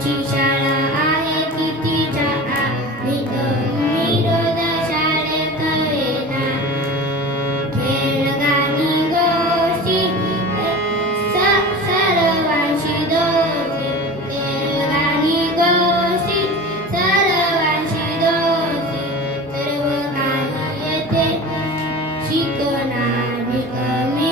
Teacher. She could not